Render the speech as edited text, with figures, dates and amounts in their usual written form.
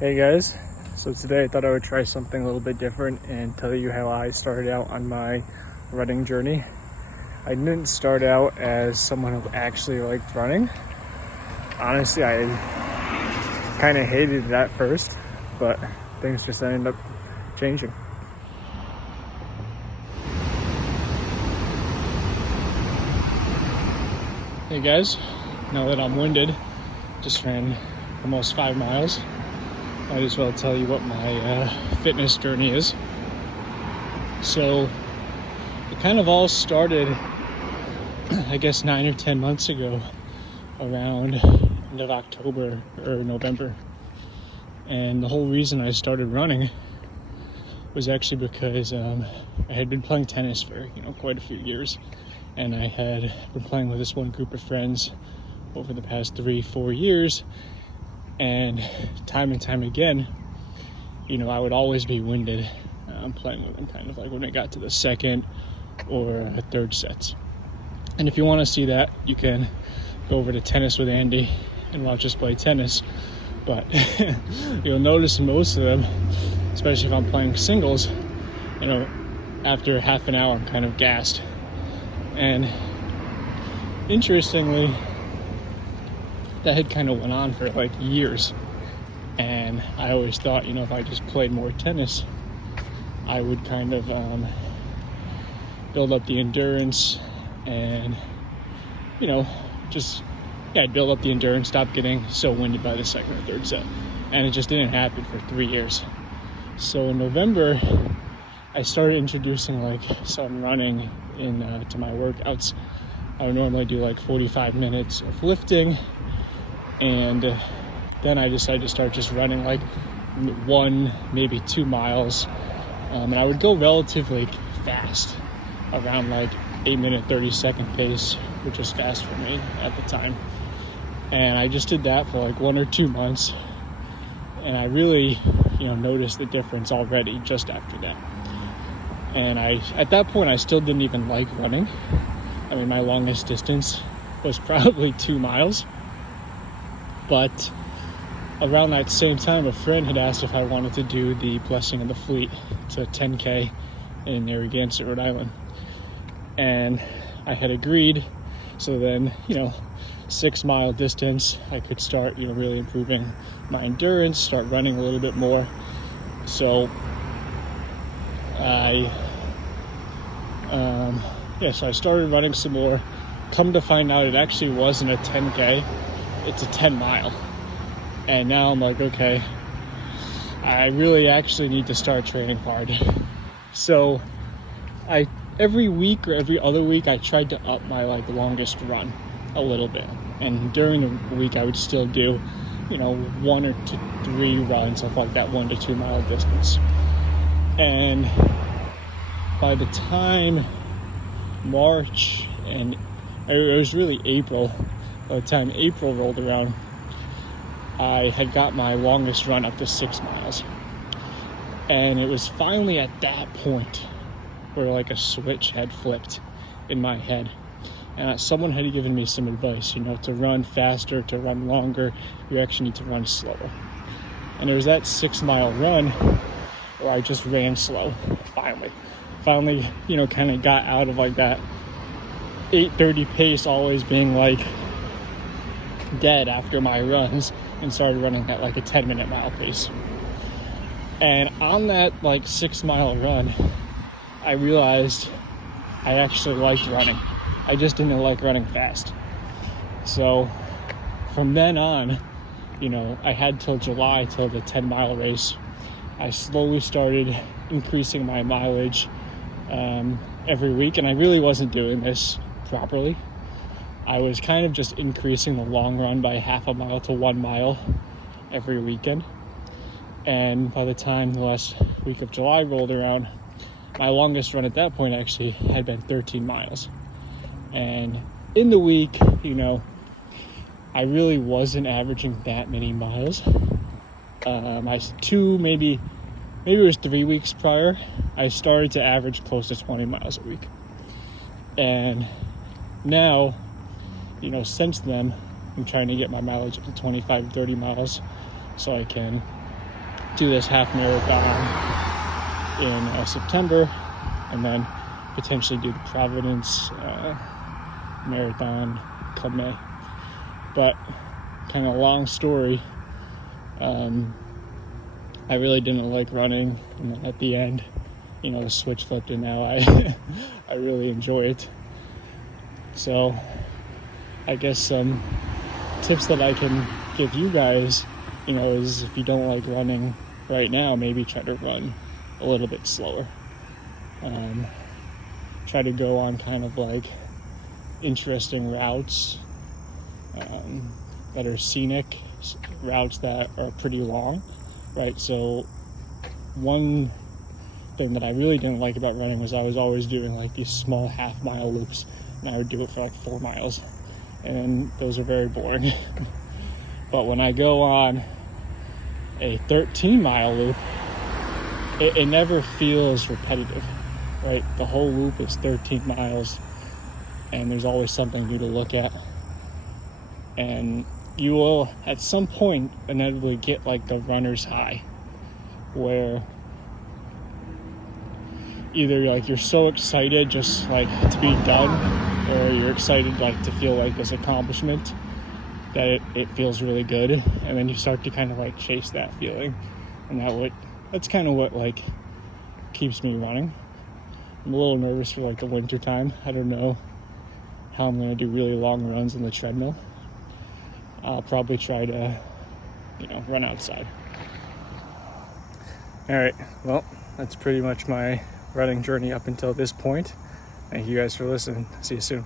Hey guys, so today I thought I would try something a little bit different and tell you how I started out on my running journey. I didn't start out as someone who actually liked running. Honestly, I kind of hated it at first, but things just ended up changing. Hey guys, now that I'm winded, just ran almost 5 miles. Might as well tell you what my fitness journey is. So it kind of all started, I guess, 9 or 10 months ago, around end of October or November. And the whole reason I started running was actually because I had been playing tennis for quite a few years, and I had been playing with this one group of friends over the past 3-4 years. And time again, I would always be winded playing with them, kind of like when it got to the second or third sets. And if you want to see that, you can go over to Tennis with Andy and watch us play tennis. But you'll notice most of them, especially if I'm playing singles, after half an hour I'm kind of gassed. And interestingly, that had kind of went on for like years, and I always thought, if I just played more tennis, I would kind of build up the endurance and I'd build up the endurance, stop getting so winded by the second or third set. And it just didn't happen for 3 years. So in November, I started introducing like some running to my workouts. I would normally do like 45 minutes of lifting, and then I decided to start just running like 1, maybe 2 miles. And I would go relatively fast, around like 8-minute, 30-second pace, which was fast for me at the time. And I just did that for like 1 or 2 months. And I really, noticed the difference already just after that. And at that point, I still didn't even like running. I mean, my longest distance was probably 2 miles. But around that same time, a friend had asked if I wanted to do the Blessing of the Fleet. It's a 10K in Narragansett, Rhode Island. And I had agreed. So then, 6 mile distance, I could start, really improving my endurance, start running a little bit more. So I started running some more. Come to find out, it actually wasn't a 10K. It's a 10 mile. And now I'm like, okay, I really actually need to start training hard. So every week or every other week, I tried to up my longest run a little bit. And during the week, I would still do, 1 or 3 runs of like that 1 to 2 mile distance. And by the time March, and it was really April, by the time April rolled around, I had got my longest run up to 6 miles. And it was finally at that point where like a switch had flipped in my head. And someone had given me some advice, to run faster, to run longer, you actually need to run slower. And there was that 6 mile run where I just ran slow, finally, kind of got out of like that 8:30 pace, always being like dead after my runs, and started running at like a 10-minute mile pace. And on that 6 mile run, I realized I actually liked running. I just didn't like running fast. So from then on, I had till July, till the 10 mile race. I slowly started increasing my mileage every week, and I really wasn't doing this properly. I was kind of just increasing the long run by half a mile to 1 mile every weekend. And by the time the last week of July rolled around, my longest run at that point actually had been 13 miles. And in the week, I really wasn't averaging that many miles. Maybe it was 3 weeks prior, I started to average close to 20 miles a week. And now, since then, I'm trying to get my mileage up to 25, 30 miles so I can do this half marathon in September, and then potentially do the Providence marathon come May. But kind of long story, I really didn't like running, and then at the end, the switch flipped, and now I really enjoy it. So I guess some tips that I can give you guys, is if you don't like running right now, maybe try to run a little bit slower. Try to go on kind of like interesting routes that are scenic, routes that are pretty long, right? So one thing that I really didn't like about running was I was always doing like these small half-mile loops, and I would do it for like 4 miles, and those are very boring. But when I go on a 13-mile loop, it never feels repetitive, right? The whole loop is 13 miles, and there's always something new to look at. And you will, at some point, inevitably get like the runner's high, where either like you're so excited just like to be done, or you're excited like to feel like this accomplishment that it feels really good, and then you start to kind of like chase that feeling, and that's kind of what like keeps me running. I'm a little nervous for like the winter time. I don't know how I'm going to do really long runs on the treadmill. I'll probably try to run outside. All right, well, that's pretty much my running journey up until this point. Thank you guys for listening. See you soon.